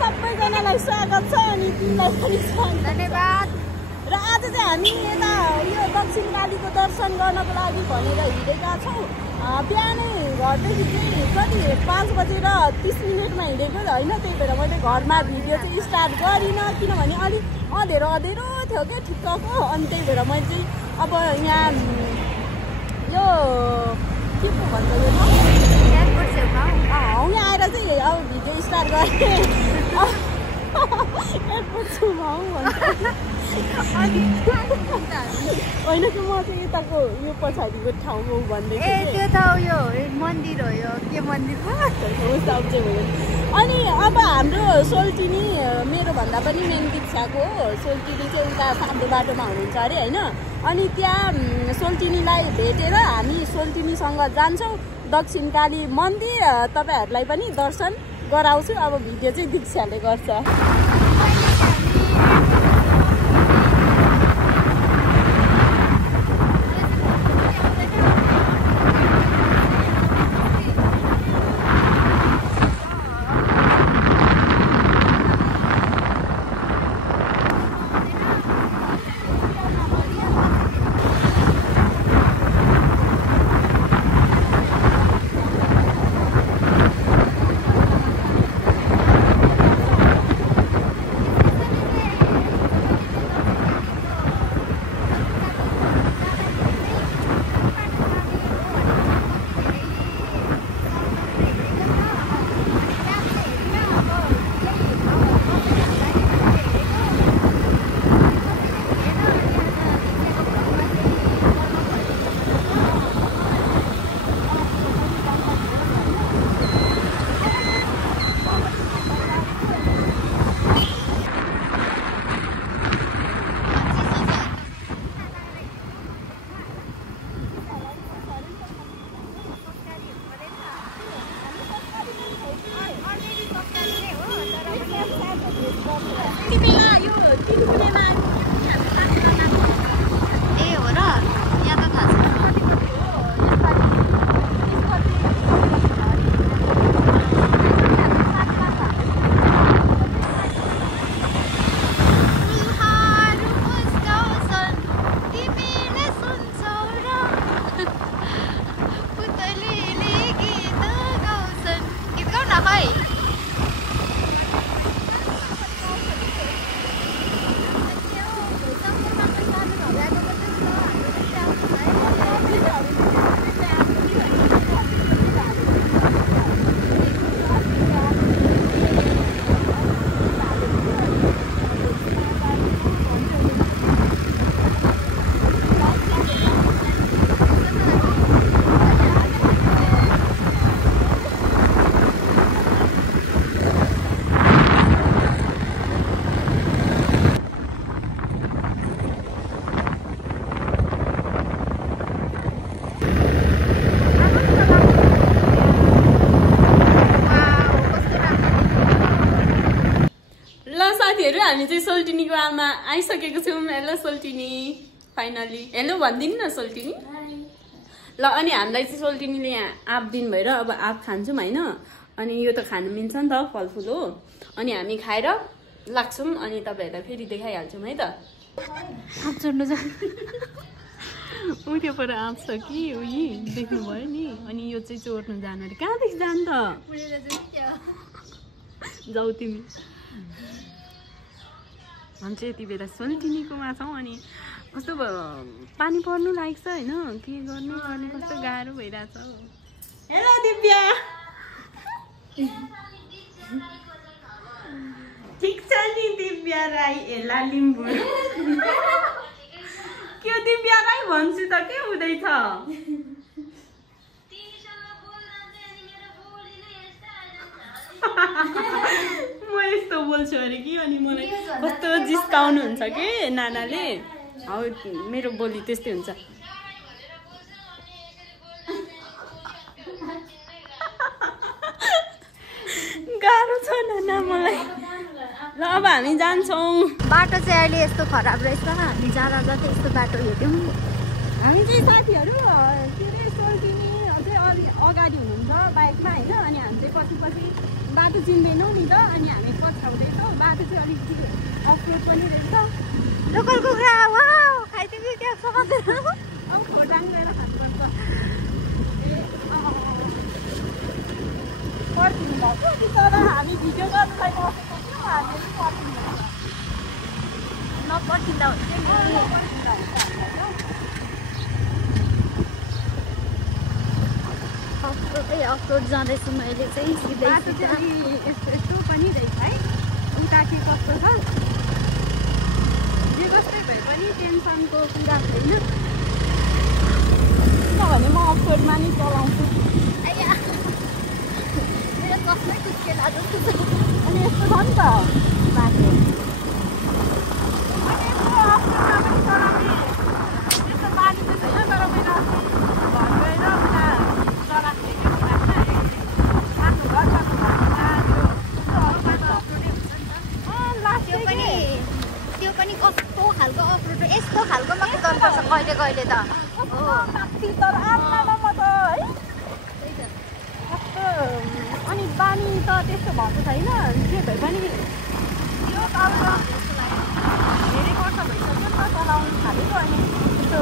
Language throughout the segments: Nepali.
सबैजनालाई स्वागत छ अनि तिमीलाई पनि स्वागत धन्यवाद। र आज चाहिँ हामी यता यो दक्षिण कालीको दर्शन गर्नको लागि भनेर हिँडेका छौँ। बिहानै घरदेखि चाहिँ कति 5:30 हिँडेको होइन, त्यही भएर मैले घरमा भिडियो चाहिँ स्टार्ट गरिनँ किनभने अलिक अँधेरो थियो क्या ठिक्कको। अनि त्यही भएर मैले चाहिँ अब यहाँ यो के पो भन्छ यो यहाँ आएर चाहिँ अब भिडियो स्टार्ट गरेँ। एयरपोर्ट छेउमा हौ भन्छ होइन कि म चाहिँ यताको यो पछाडिको ठाउँमा भन्दै त्यो त यो मन्दिर हो, यो के मन्दिर हो भयो। अनि अब हाम्रो सोल्टिनी मेरो भन्दा पनि मेन दीक्षाको हो। सोल्टिनी चाहिँ उता सानो बाटोमा हुनुहुन्छ अरे होइन। अनि त्यहाँ सोल्टिनीलाई भेटेर हामी सोल्टिनीसँग जान्छौँ दक्षिण काली मन्दिर। तपाईँहरूलाई पनि दर्शन गराउँछु। अब भिडियो चाहिँ दीक्षाले गर्छ। हामी चाहिँ सोल्टिनीको आमा आइसकेको छौँ। हेलो सोल्टिनी, फाइनली हेलो भनिदिनु न सोल्टिनी। ल अनि हामीलाई चाहिँ सोल्टिनीले यहाँ आँप दिनु भएर अब आँप खान्छौँ होइन। अनि यो त खानु मिल्छ नि त, फलफुल हो। अनि हामी खाएर लाग्छौँ अनि तपाईँहरूलाई फेरि देखाइहाल्छौँ है त। आँप चढ्नु जा उयोबाट आँप छ कि उयो देख्नुभयो नि। अनि यो चाहिँ चोर्नु जानु अरे। कहाँदेखि जानु त? जाऊ तिमी। हामी चाहिँ यति बेला सोल्टिनीकोमा छौँ। अनि कस्तो पानी पर्नु लागेको छ होइन, के गर्नु गर्ने कस्तो गाह्रो भइरहेछ। हेलो दिव्या, ठिक छ नि दिव्या राई एला लिम्बू के दिव्या राई भन्छु त के हुँदैछ? म यस्तो बोल्छु अरे कि अनि मलाई कस्तो जिस्काउनुहुन्छ कि नानाले। हौ मेरो बोली त्यस्तै हुन्छ। गाह्रो छ नाना मलाई। ल अब हामी जान्छौँ। बाटो चाहिँ अहिले यस्तो खराब रहेछ। हामी जाँदा जति यस्तो बाटो हेऱ्यौँ। हामी चाहिँ साथीहरू के अरे सोल्टिनी अझै अगाडि हुनुहुन्छ बाइकमा होइन। अनि हामी चाहिँ पछि बाटो चिन्दैनौँ नि त। अनि हामी पछि देखाउँदैछौ बाटो चाहिँ अलिकति अफरोड पनि रहेछ लोकल कुखुरा वाउ खाइदिनु क्या समातेर अब खोटाङ गएर खानुपर्छ पर्खिनु भएको कि तर हामी भिडियो गर्नुलाई बसेको थियौँ हामीले पर्खिनु नपर्खिँदा हुन्छ अफरोड जाँदैछु मैले चाहिँ सिधै यस्तो पनि रहेछ है उता के कस्तो छ जे जस्तै भए पनि टेन्सनको कुरा छैन किनभने म अफरोडमा नि चलाउँछु मेरो कसमै कुस्केला जस्तो छ अनि यस्तो छ नि त बाटो अनि यस्तो अफरोडमा पनि चलाउने त्यस्तो बानी चाहिँ छैन तर मेरो घर गएर उता चलाएको थियो आफ्नो घर जानु त्यो पनि कस्तो खालको अफरोड यस्तो खालको मात्रै गर्नुपर्छ कहिले कहिले त माथि तर आम्मामा म त है कस्तो अनि बानी त त्यस्तो भएको छैन जे भए पनि त्यो त अब धेरै वर्ष भइसक्यो नि त चलाउनु थालेको अनि त्यस्तो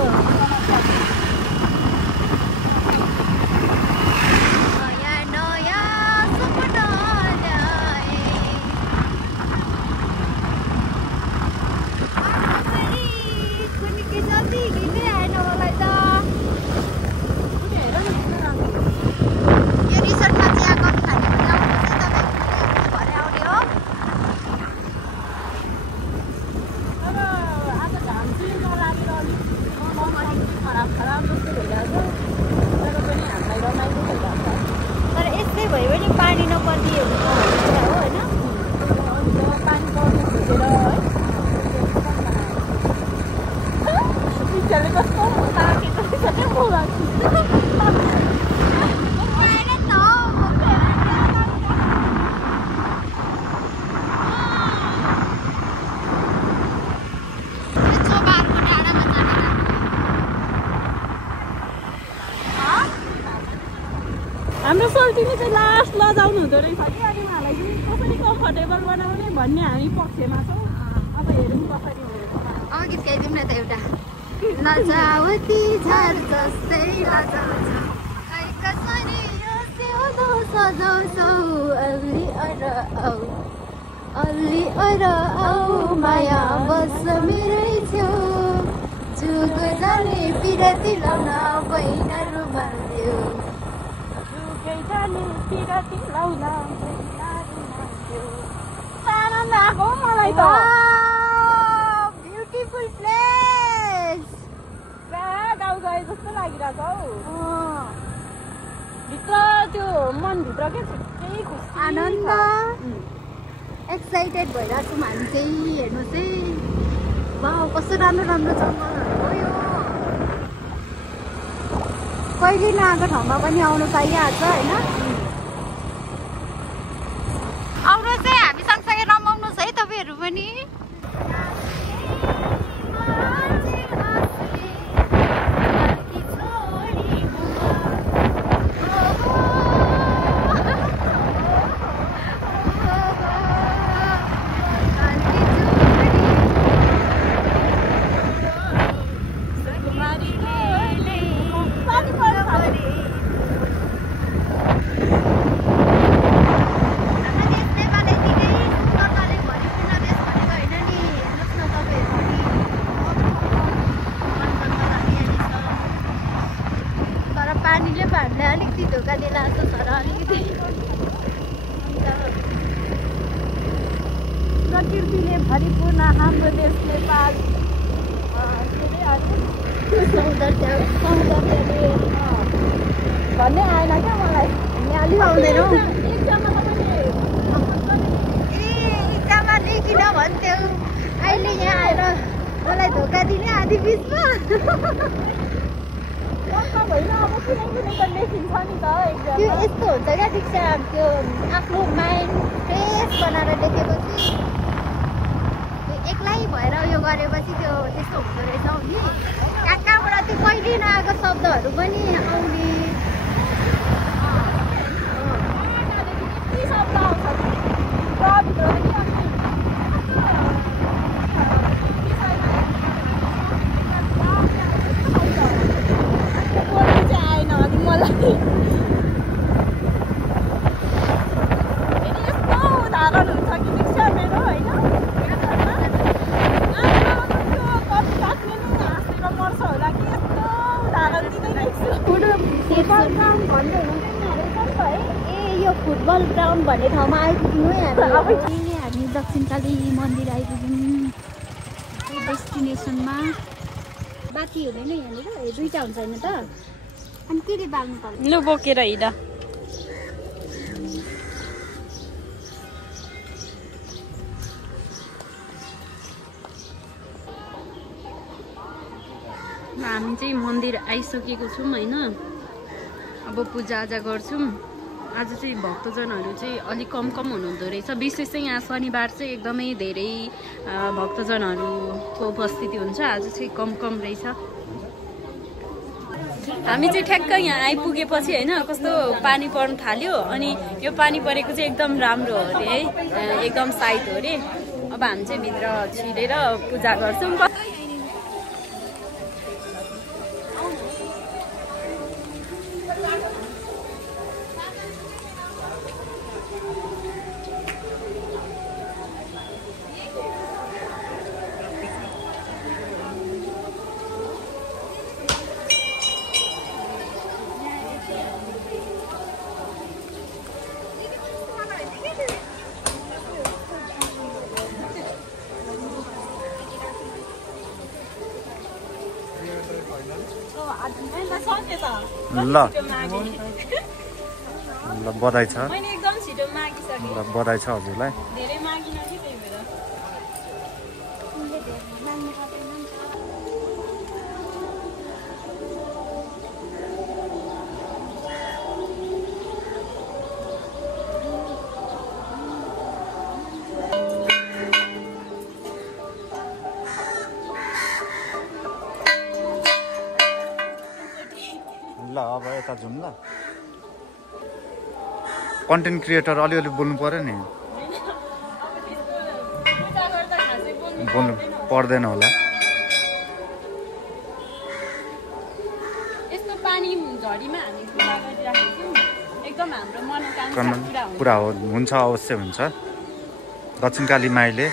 हाम्रो सोल्टिनी चाहिँ लास्ट लजाउनु हुँदो रहेछ कि अनि उहाँलाई चाहिँ कसरी कम्फर्टेबल बनाउने भन्ने हामी पक्षमा छौँ अब हेरौँ कसरी हुन्छ गीत गाइदिउँ न त एउटा लजावती झार जस्तै लजाउँछ कसरी यो सिउँदो सजाउँछौ अलि अर औ माया बस्छ मेरै छेउ जुग जाने पिरती लाउन बैना रुमाल देऊ आनन्द आएको मलाई त ब्युटिफुल प्लेस गाउँ गए जस्तो लागिरहेको हौ भित्र त्यो मनभित्र के छुट्टै खुसी आनन्द एक्साइटेड भइरहेको छौँ हामी चाहिँ हेर्नु चाहिँ वाउ कस्तो राम्रो राम्रो जङ्गलहरू हो यो कहिले नआएको ठाउँमा पनि आउनु पाइहाल्छ होइन आउनु चाहिँ हामी सँगसँगै रमाउनुहोस् है तपाईँहरू पनि अलिकति धोका दिएला जस्तो छ र अलिकति प्रकृतिले भरिपूर्ण हाम्रो देश नेपाल सौन्दर्यले भन्ने आएन क्या मलाई अलिक आउँदैनौ एक्जाममा किन भन्थ्यौ अहिले यहाँ आएर मलाई धोका दिने आधी बिचमा त्यो यस्तो हुन्छ क्या शिक्षा त्यो आफ्नो माइन्ड फ्रेस बनाएर लेखेपछि एक्लै भएर यो गरेपछि त्यो त्यस्तो हुँदो रहेछ नि कहाँबाट त्यो कहिले नआएको शब्दहरू पनि आउने शब्द आउँछ ग्राउन्ड भन्दै हुन्छ है। ए यो फुटबल ग्राउन्ड भन्ने ठाउँमा आइपुग्यौँ है हामी। हामी दक्षिणकाली मन्दिर आइपुग्यौँ डेस्टिनेसनमा। बाँकी हुँदैन यहाँनिर, दुईवटा हुन्छ होइन त? अनि के बाल्नु पर्छ? लु बोकेर हिँड। हामी चाहिँ मन्दिर आइसकेको छौँ होइन। अब पूजाआजा गर्छौँ। आज चाहिँ भक्तजनहरू चाहिँ अलिक कम हुनुहुँदो रहेछ। विशेष चाहिँ यहाँ शनिबार चाहिँ एकदमै धेरै भक्तजनहरूको उपस्थिति हुन्छ। आज चाहिँ कम रहेछ। हामी चाहिँ ठ्याक्क यहाँ आइपुगेपछि होइन कस्तो पानी पर्न थाल्यो। अनि यो पानी परेको चाहिँ एकदम राम्रो हो अरे है, एकदम साइड हो अरे। अब हामी चाहिँ भित्र छिरेर पूजा गर्छौँ। ल बधाई छ। मैले एकदम छिटो मागिसकेँ। ल बधाई छ हजुरलाई। धेरै मागिन कि त्यही भएर। ल अब यता जाउँ ल। कन्टेन्ट क्रिएटर अलिअलि बोल्नु पर्यो नि। बोल्नु पर्दैन होला। यस्तो पानी झरीमा हामी पूजा गरिराखेको छौँ। एकदम हाम्रो मनोकामना पुरा हुन्छ, अवश्य हुन्छ। दक्षिणकाली माईले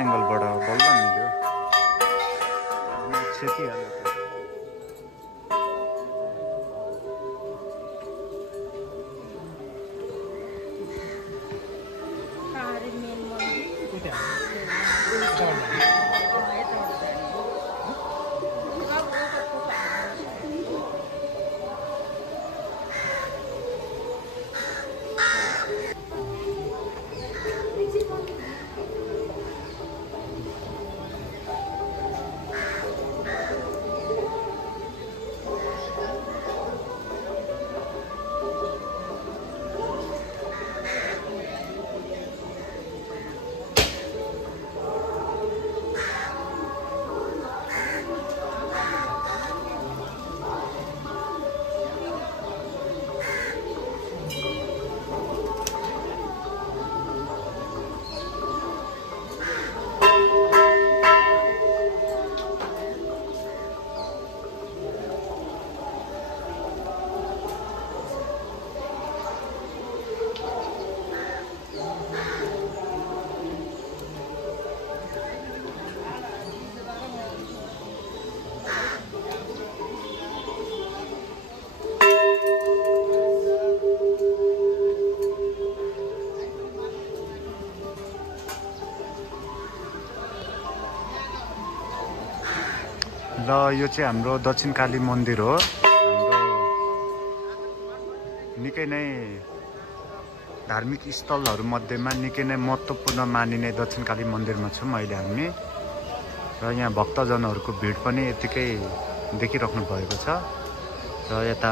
एङ्गलबाट बल्ल मिल्यो। सेकिहाल्यो। ल यो चाहिँ हाम्रो दक्षिणकाली मन्दिर हो। हाम्रो निकै नै धार्मिक स्थलहरू मध्येमा निकै नै महत्त्वपूर्ण मानिने दक्षिणकाली मन्दिरमा छौँ अहिले हामी। र यहाँ भक्तजनहरूको भिड पनि यतिकै देखिराख्नु भएको छ। र यता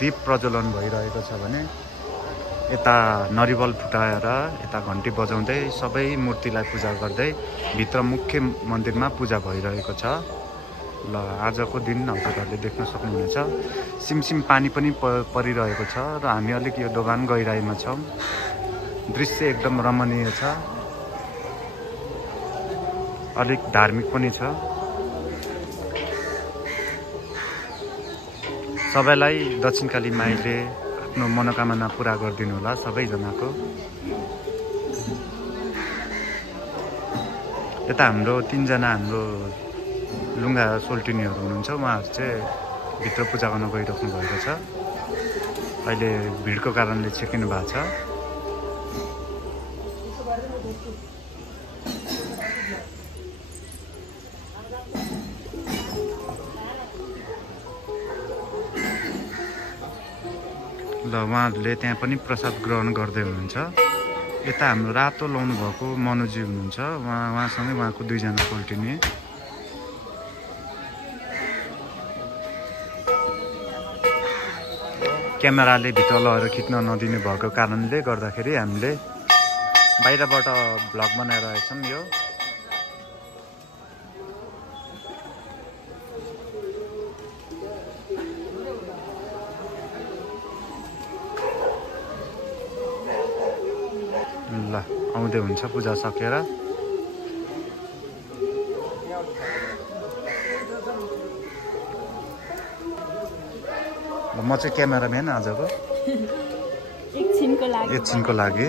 दीप प्रज्वलन भइरहेको छ भने यता नरिवल फुटाएर यता घन्टी बजाउँदै सबै मूर्तिलाई पूजा गर्दै भित्र मुख्य मन्दिरमा पूजा भइरहेको छ। ल आजको दिन हजुरहरूले देख्न सक्नुहुनेछ सिमसिम पानी पनि परिरहेको छ र हामी अलिक यो दोभान गहिराइमा छौँ। दृश्य एकदम रमणीय छ, अलिक धार्मिक पनि छ। सबैलाई दक्षिणकाली माईले आफ्नो मनोकामना पुरा गरिदिनु होला सबैजनाको। यता हाम्रो 3 जना हाम्रो लुङ्गा सोल्टिनीहरू हुनुहुन्छ, उहाँहरू चाहिँ भित्र पूजा गर्न गइराख्नु भएको छ। अहिले भिडको कारणले छेकिनु भएको छ। ल उहाँहरूले त्यहाँ पनि प्रसाद ग्रहण गर्दै हुनुहुन्छ। यता हाम्रो रातो लाउनु भएको मनुजी हुनुहुन्छ, उहाँसँगै उहाँको 2 जना सोल्टिनी। क्यामेराले भित्र लगेर खिच्न नदिने भएको कारणले गर्दाखेरि हामीले बाहिरबाट भ्लग बनाइरहेको छौँ। यो ल आउँदै हुन्छ पूजा सकेर। म चाहिँ क्यामेराम्यान आजको एकछिनको लागि।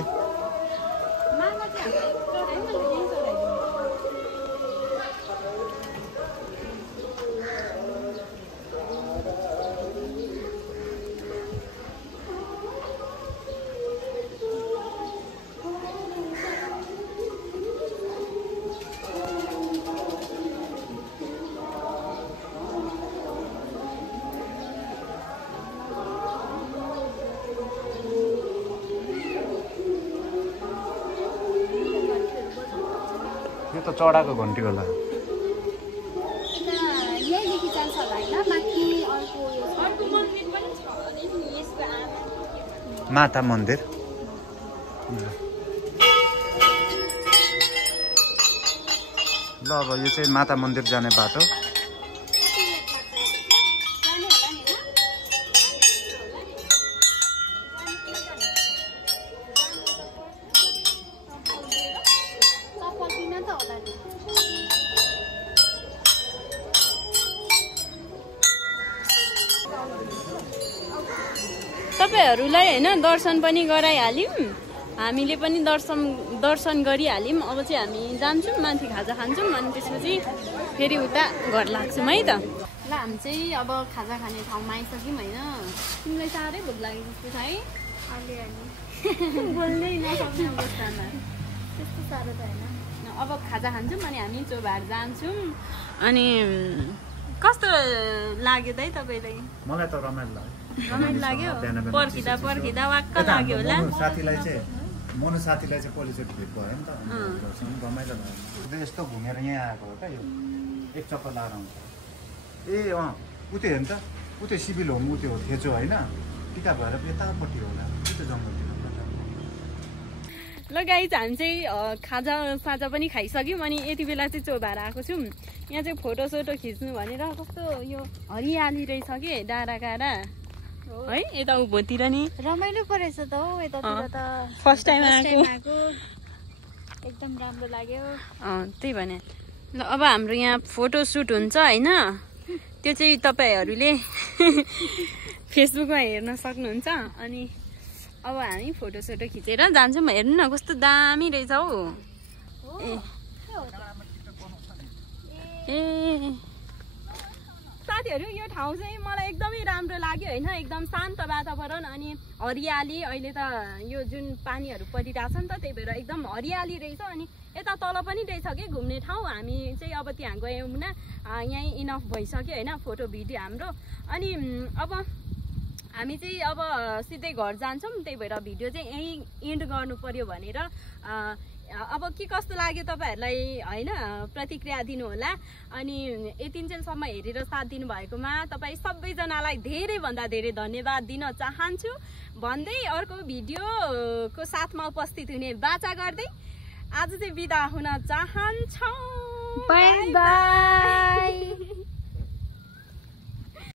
यो त चढाको घन्टी होला। यहीँदेखि जान्छ होला होइन, माथि अर्को माता मन्दिर। ल अब यो चाहिँ माता मन्दिर जाने बाटो। तपाईहरूलाई होइन दर्शन पनि गराइहाल्यौँ, हामीले पनि दर्शन गरिहाल्यौँ। अब चाहिँ हामी जान्छौँ माथि खाजा खान्छौँ, अनि त्यसपछि फेरि उता घर लाग्छौँ है त। ल हामी चाहिँ अब खाजा खाने ठाउँमा आइसक्यौँ होइन। तिमीलाई साह्रै भोक लाग्यो जस्तो छ है, अलिअलि बोल्नै नसक्ने अवस्थामा। त्यस्तो साह्रो त होइन। अब खाजा खान्छौँ अनि हामी चोभार जान्छौँ। अनि कस्तो लाग्यो दाइ तपाईँलाई? मलाई त रमाइलो लाग्यो, पर्खिँदा वाक्क लाग्यो होला। साथीलाई चाहिँ मनु साथीलाई चाहिँ पहिलोचोटि भेट भयो नि त, रमाइलो भयो। यस्तो घुमेर यहाँ आएको हो क्या, यो एक चक्कर लाएर आउँछ। ए उतै हेर्नु त, उतै सिभिल होम उतै हो थेचो होइन, टिका भएर यतापट्टि होला उतै जङ्गलतिर। ल गाइज हामी चाहिँ खाजा साजा पनि खाइसक्यौँ। अनि यति बेला चाहिँ चोभार आएको छौँ। यहाँ चाहिँ फोटोसोटो खिच्नु भनेर कस्तो यो हरियाली रहेछ कि डाँडा काँडा है, यता उँभोतिर नि रमाइलो परेछ त हौ। यतातिर त फर्स्ट टाइम आएको, एकदम राम्रो लाग्यो। त्यही भने। ल अब हाम्रो यहाँ फोटो सुट हुन्छ होइन, त्यो चाहिँ तपाईँहरूले फेसबुकमा हेर्न सक्नुहुन्छ। अनि अब हामी फोटोसोटो खिचेर जान्छौँ। हेर्नु न कस्तो दामी रहेछ हौ। ए साथीहरू यो ठाउँ चाहिँ मलाई एकदमै राम्रो लाग्यो होइन, एकदम शान्त वातावरण अनि हरियाली। अहिले त यो जुन पानीहरू परिरहेछ नि त, त्यही भएर एकदम हरियाली रहेछ। अनि यता तल पनि रहेछ कि घुम्ने ठाउँ। हामी चाहिँ अब त्यहाँ गयौँ न, यहीँ इनफ भइसक्यो होइन फोटो भिडियो हाम्रो। अनि अब हामी चाहिँ अब सिधै घर जान्छौँ, त्यही भएर भिडियो चाहिँ यहीँ एन्ड गर्नु पर्यो भनेर अब के कस्तो लाग्यो तपाईँहरूलाई होइन प्रतिक्रिया दिनुहोला। अनि यतिन्जेलसम्म हेरेर साथ दिनुभएकोमा तपाईँ सबैजनालाई धेरैभन्दा धेरै धन्यवाद दिन चाहन्छु भन्दै अर्को भिडियोको साथमा उपस्थित हुने बाचा गर्दै आज चाहिँ बिदा हुन चाहन्छौँ। By by.